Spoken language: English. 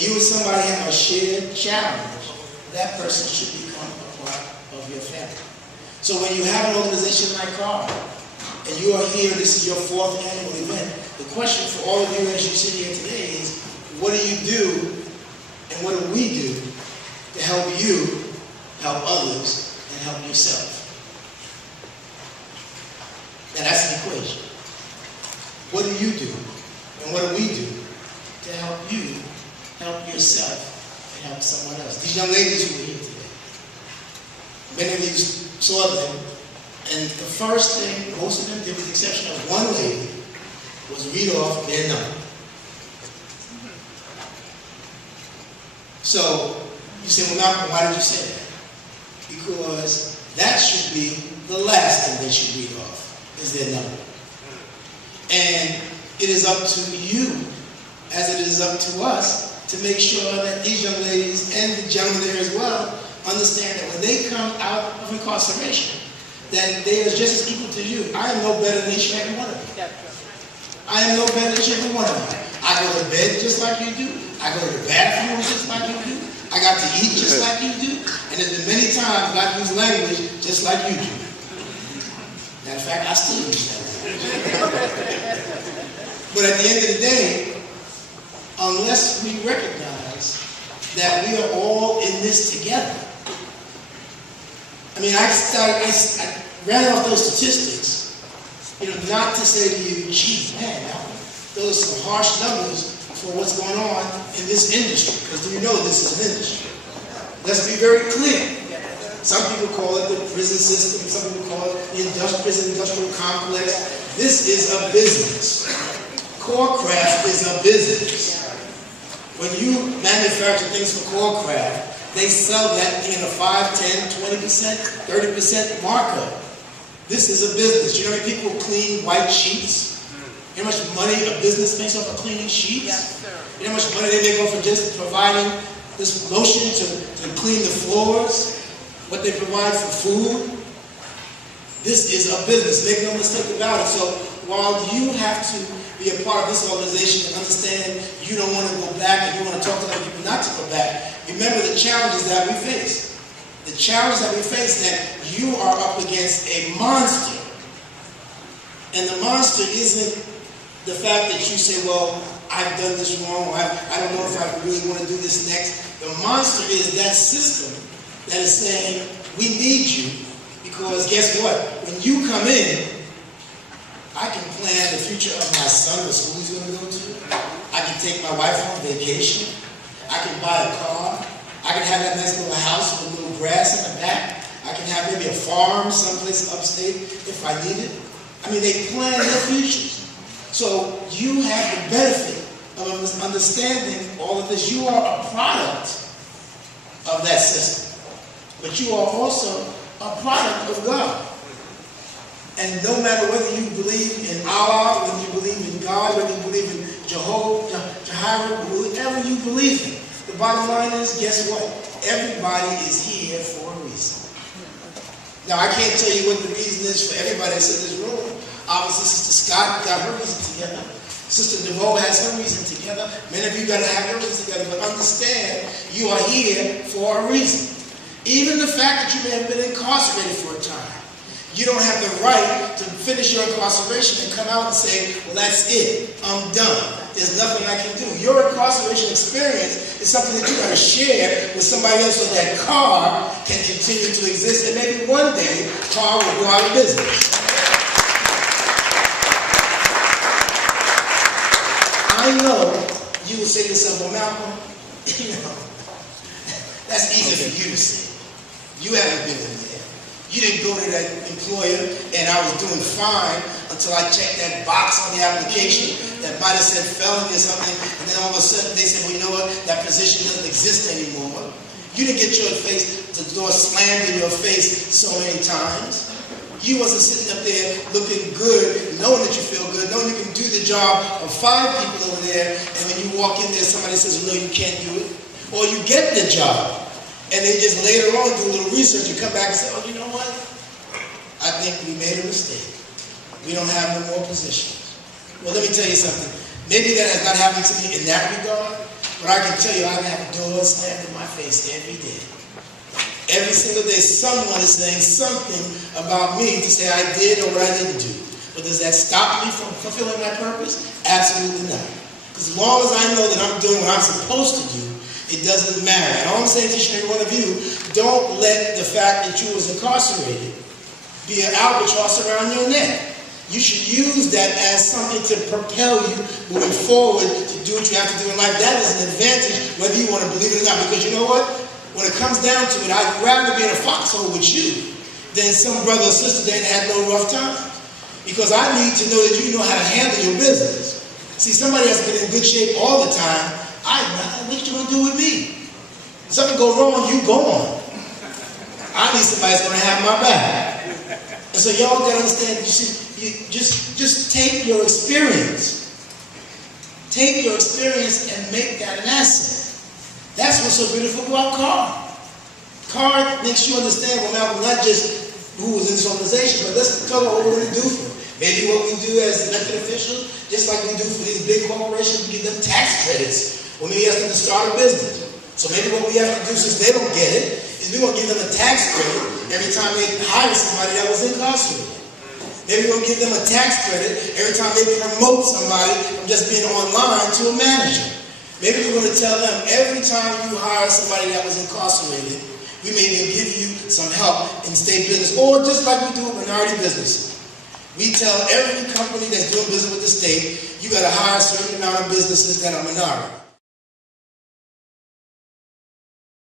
you and somebody have a shared challenge, that person should become a part of your family. So when you have an organization like CAR, and you are here, this is your 4th annual event, the question for all of you as you sit here today is, what do you do and what do we do to help you help others and help yourself? Now that's an equation. What do you do and what do we do to help you help yourself and help someone else? These young ladies who are here today, many of you saw them, and the first thing most of them did, with the exception of one lady, was read off their number. So you say, well, Malcolm, why did you say that? Because that should be the last thing they should read off, is their number. And it is up to you, as it is up to us, to make sure that these young ladies and the gentlemen there as well understand that when they come out of incarceration, that they are just as equal to you. I am no better than each and every one of you. I am no better than each and every one of you. I go to bed just like you do. I go to the bathroom just like you do. I got to eat just like you do. And there's been many times I use language just like you do. Matter of fact, I still use that language. But at the end of the day, unless we recognize that we are all in this together. I mean, I ran off those statistics, not to say to you, gee, man, those are some harsh numbers for what's going on in this industry, because you know this is an industry. Let's be very clear. Some people call it the prison system, some people call it the prison industrial complex. This is a business. Corecraft is a business. When you manufacture things for Corecraft, they sell that thing in a 5, 10, 20%, 30% markup. This is a business. You know how many people clean white sheets? You know how much money a business makes off of cleaning sheets? Yes, sir. You know how much money they make off of just providing this lotion to clean the floors? What they provide for food? This is a business. Make no mistake about it. So while you have to be a part of this organization and understand you don't want to go back and you want to talk to other people not to go back, remember the challenges that we face. The challenge that we face, that you are up against a monster. And the monster isn't the fact that you say, well, I've done this wrong, or I don't know if I really want to do this next. The monster is that system that is saying, we need you, because guess what? When you come in, I can plan the future of my son, what school he's going to go to. I can take my wife on vacation. I can buy a car. I can have that nice little house with a little grass in the back. I can have maybe a farm someplace upstate if I need it. I mean, they plan their futures. So you have the benefit of understanding all of this. You are a product of that system. But you are also a product of God. And no matter whether you believe in Allah, whether you believe in God, whether you believe in Jehovah, whatever you believe in, the bottom line is, guess what? Everybody is here for a reason. Now, I can't tell you what the reason is for everybody that's in this room. Obviously, Sister Scott got her reason together. Sister DeVoe has her reason together. Many of you got to have your reason together. But understand, you are here for a reason. Even the fact that you may have been incarcerated for a time, you don't have the right to finish your incarceration and come out and say, well, that's it. I'm done. There's nothing I can do. Your incarceration experience is something that you got to share with somebody else so that CAR can continue to exist, and maybe one day CAR will go out of business. I know you will say to yourself, well, Malcolm, that's easy for you to say. You haven't been in there. You didn't go to that employer and I was doing fine until I checked that box on the application that might have said felony or something, and then all of a sudden they said, well, you know what, that position doesn't exist anymore. You didn't get the door slammed in your face so many times. You wasn't sitting up there looking good, knowing that you feel good, knowing you can do the job of 5 people over there, and when you walk in there, somebody says, no, you can't do it. Or you get the job. And then just later on do a little research and come back and say, oh, you know what? I think we made a mistake. We don't have no more positions. Well, let me tell you something. Maybe that has not happened to me in that regard, But I can tell you, I have doors slammed in my face every day. Every single day, someone is saying something about me to say I did or what I didn't do. But does that stop me from fulfilling my purpose? Absolutely not. Because as long as I know that I'm doing what I'm supposed to do, it doesn't matter. And all I'm saying to each and every one of you, don't let the fact that you was incarcerated be an albatross around your neck. You should use that as something to propel you moving forward to do what you have to do in life. That is an advantage, whether you want to believe it or not. Because you know what? When it comes down to it, I'd rather be in a foxhole with you than some brother or sister that had no rough time. Because I need to know that you know how to handle your business. See, somebody that's been in good shape all the time, what you want to do with me? If something go wrong, you go on. I need somebody that's going to have my back. And so y'all got to understand, you see, you just take your experience. Take your experience and make that an asset. That's what's so beautiful about CARD. CARD makes you understand, well, not just who was in this organization, but let's talk about what we're going to do for them. Maybe what we do as elected officials, just like we do for these big corporations, we give them tax credits when we ask them to start a business. So maybe what we have to do, since they don't get it, is we're going to give them a tax credit every time they hire somebody that was incarcerated. Maybe we're going to give them a tax credit every time they promote somebody from just being online to a manager. Maybe we're going to tell them every time you hire somebody that was incarcerated, we may even give you some help in state business, or just like we do with minority businesses. We tell every company that's doing business with the state, you got to hire a certain amount of businesses that are minority.